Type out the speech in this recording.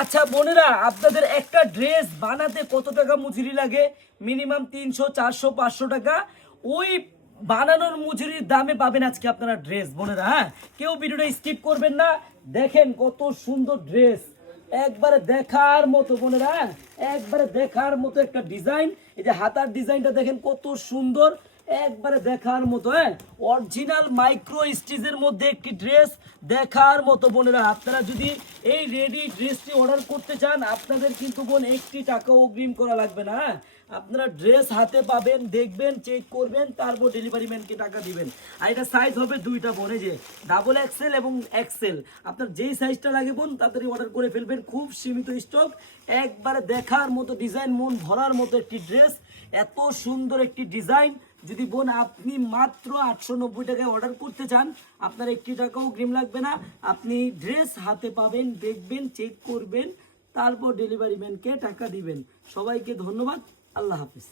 আচ্ছা বোনেরা, আপনাদের একটা ড্রেস বানাতে কত টাকা মজুরি লাগে? মিনিমাম 300, 400, 500 টাকা। ওই বানানোর মজুরির দামে পাবেন আজকে আপনারা ড্রেস বোনেরা। হ্যাঁ, কেউ ভিডিওটা স্কিপ করবেন না। দেখেন কত সুন্দর ড্রেস, একবারে দেখার মতো বোনেরা। হ্যাঁ, একবারে দেখার মতো একটা ডিজাইন। এই যে হাতার ডিজাইনটা দেখেন কত সুন্দর, একবারে দেখার মতো। হ্যাঁ, অরিজিনাল মাইক্রো স্টিচের মধ্যে একটি ড্রেস দেখার মতো বোনেরা। আপনারা যদি এই রেডি ড্রেসটি অর্ডার করতে চান, আপনাদের কিন্তু বোন একটি টাকাও অগ্রিম করা লাগবে না। হ্যাঁ, আপনারা ড্রেস হাতে পাবেন, দেখবেন, চেক করবেন, তারপর ডেলিভারি ম্যানকে টাকা দিবেন। আর এটা সাইজ হবে দুইটা বোন, এই যে ডাবল এক্সেল এবং এক্সেল। আপনার যেই সাইজটা লাগে বোন তাড়াতাড়ি অর্ডার করে ফেলবেন, খুব সীমিত স্টক। একবারে দেখার মতো ডিজাইন, মন ভরার মতো একটি ড্রেস, এত সুন্দর একটি ডিজাইন। যদি বোন আপনি মাত্র 890 টাকায় অর্ডার করতে চান, আপনার একটি টাকাও অগ্রিম লাগবে না। আপনি ড্রেস হাতে পাবেন, দেখবেন, চেক করবেন, তারপর ডেলিভারি ম্যানকে টাকা দিবেন। সবাইকে ধন্যবাদ। আল্লাহ হাফিজ।